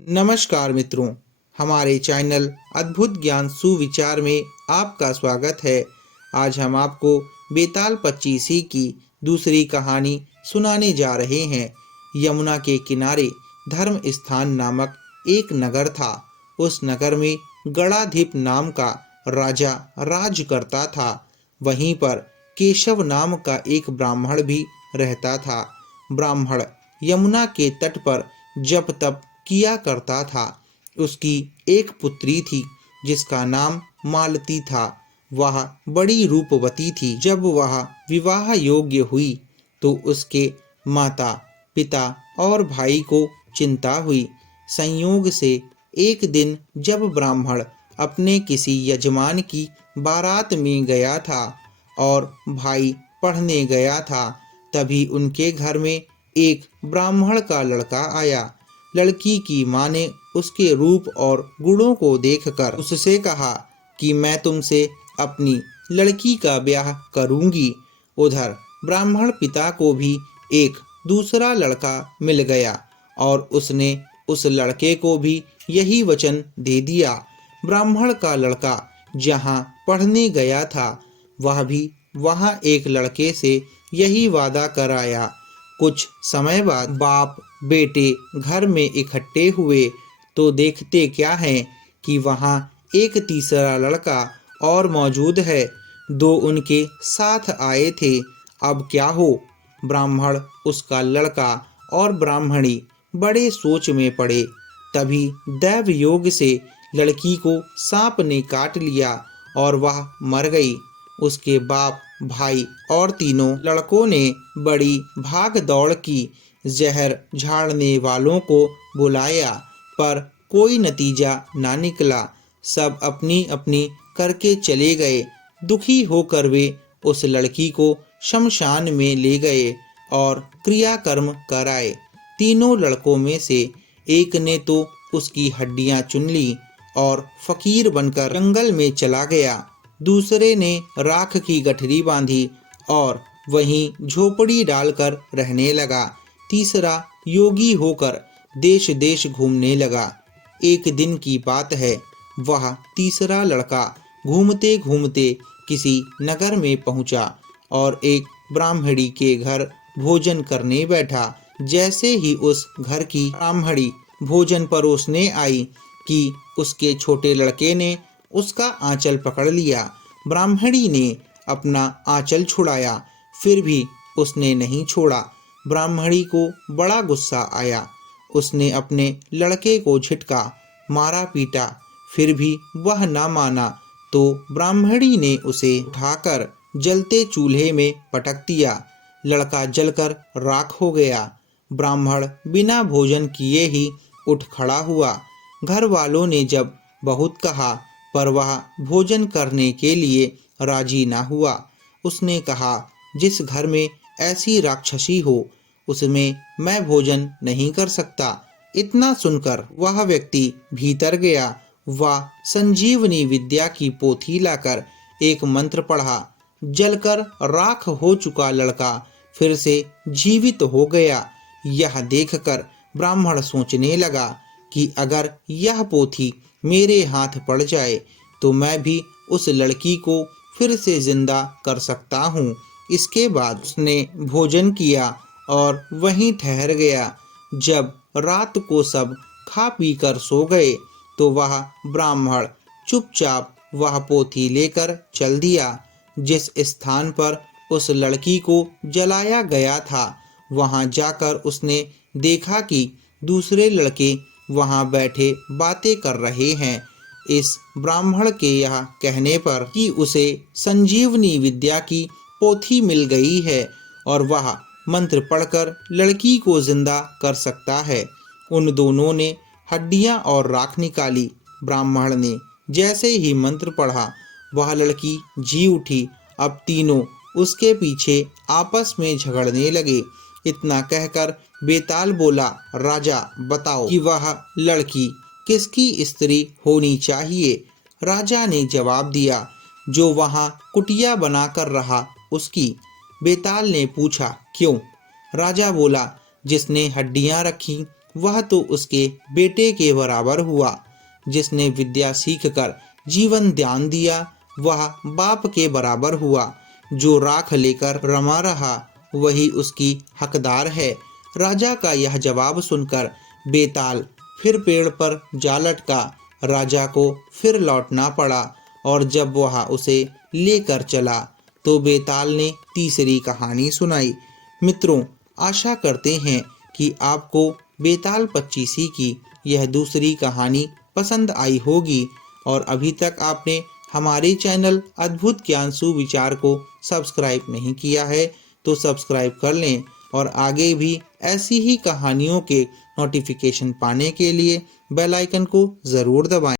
नमस्कार मित्रों, हमारे चैनल अद्भुत ज्ञान सुविचार में आपका स्वागत है। आज हम आपको बेताल पच्चीसी की दूसरी कहानी सुनाने जा रहे हैं। यमुना के किनारे धर्म स्थान नामक एक नगर था। उस नगर में गणाधिप नाम का राजा राज करता था। वहीं पर केशव नाम का एक ब्राह्मण भी रहता था। ब्राह्मण यमुना के तट पर जप तप किया करता था। उसकी एक पुत्री थी जिसका नाम मालती था। वह बड़ी रूपवती थी। जब वह विवाह योग्य हुई तो उसके माता पिता और भाई को चिंता हुई। संयोग से एक दिन जब ब्राह्मण अपने किसी यजमान की बारात में गया था और भाई पढ़ने गया था, तभी उनके घर में एक ब्राह्मण का लड़का आया। लड़की की माँ ने उसके रूप और गुणों को देखकर उससे कहा कि मैं तुमसे अपनी लड़की का ब्याह करूंगी। उधर ब्राह्मण पिता को भी एक दूसरा लड़का मिल गया और उसने उस लड़के को भी यही वचन दे दिया। ब्राह्मण का लड़का जहाँ पढ़ने गया था, वह भी वहाँ एक लड़के से यही वादा कराया। कुछ समय बाद बाप बेटे घर में इकट्ठे हुए तो देखते क्या है कि वहाँ एक तीसरा लड़का और मौजूद है। दो उनके साथ आए थे। अब क्या हो? ब्राह्मण, उसका लड़का और ब्राह्मणी बड़े सोच में पड़े। तभी दैव योग से लड़की को सांप ने काट लिया और वह मर गई। उसके बाप भाई और तीनों लड़कों ने बड़ी भाग दौड़ की। जहर झाड़ने वालों को बुलाया पर कोई नतीजा ना निकला। सब अपनी अपनी करके चले गए। दुखी होकर वे उस लड़की को शमशान में ले गए और क्रियाकर्म कराए। तीनों लड़कों में से एक ने तो उसकी हड्डियां चुन ली और फकीर बनकर जंगल में चला गया। दूसरे ने राख की गठरी बांधी और वहीं झोपड़ी डालकर रहने लगा। तीसरा योगी होकर देश देश घूमने लगा। एक दिन की बात है, वह तीसरा लड़का घूमते घूमते किसी नगर में पहुंचा और एक ब्राह्मणी के घर भोजन करने बैठा। जैसे ही उस घर की ब्राह्मणी भोजन परोसने आई कि उसके छोटे लड़के ने उसका आंचल पकड़ लिया। ब्राह्मणी ने अपना आंचल छुड़ाया, फिर भी उसने नहीं छोड़ा। ब्राह्मणी को बड़ा गुस्सा आया। उसने अपने लड़के को झिटका, मारा पीटा, फिर भी वह ना माना तो ब्राह्मणी ने उसे उठाकर जलते चूल्हे में पटक दिया। लड़का जलकर राख हो गया। ब्राह्मण बिना भोजन किए ही उठ खड़ा हुआ। घर वालों ने जब बहुत कहा पर वह भोजन करने के लिए राजी ना हुआ। उसने कहा, जिस घर में ऐसी राक्षसी हो उसमें मैं भोजन नहीं कर सकता। इतना सुनकर वह व्यक्ति भीतर गया। वह संजीवनी विद्या की पोथी लाकर एक मंत्र पढ़ा। जलकर राख हो चुका लड़का फिर से जीवित हो गया। यह देखकर ब्राह्मण सोचने लगा कि अगर यह पोथी मेरे हाथ पड़ जाए तो मैं भी उस लड़की को फिर से जिंदा कर सकता हूँ। इसके बाद उसने भोजन किया और वहीं ठहर गया। जब रात को सब खा पी कर सो गए तो वह ब्राह्मण चुपचाप वह पोथी लेकर चल दिया। जिस स्थान पर उस लड़की को जलाया गया था, वहां जाकर उसने देखा कि दूसरे लड़के वहां बैठे बातें कर रहे हैं। इस ब्राह्मण के यह कहने पर कि उसे संजीवनी विद्या की पोथी मिल गई है और वह मंत्र पढ़कर लड़की को जिंदा कर सकता है। उन दोनों ने हड्डियां और राख निकाली। ब्राह्मण ने जैसे ही मंत्र पढ़ा, वह लड़की जी उठी। अब तीनों उसके पीछे आपस में झगड़ने लगे। इतना कहकर बेताल बोला, राजा बताओ कि वह लड़की किसकी स्त्री होनी चाहिए। राजा ने जवाब दिया, जो वहां कुटिया बनाकर रहा उसकी। बेताल ने पूछा, क्यों? राजा बोला, जिसने हड्डियां रखी वह तो उसके बेटे के बराबर हुआ। जिसने विद्या सीखकर जीवन दान दिया वह बाप के बराबर हुआ। जो राख लेकर रमा रहा वही उसकी हकदार है। राजा का यह जवाब सुनकर बेताल फिर पेड़ पर जा लटका। राजा को फिर लौटना पड़ा और जब वह उसे लेकर चला तो बेताल ने तीसरी कहानी सुनाई। मित्रों, आशा करते हैं कि आपको बेताल पच्चीसी की यह दूसरी कहानी पसंद आई होगी और अभी तक आपने हमारे चैनल अद्भुत ज्ञान सुविचार को सब्सक्राइब नहीं किया है तो सब्सक्राइब कर लें और आगे भी ऐसी ही कहानियों के नोटिफिकेशन पाने के लिए बेल आइकन को ज़रूर दबाएं।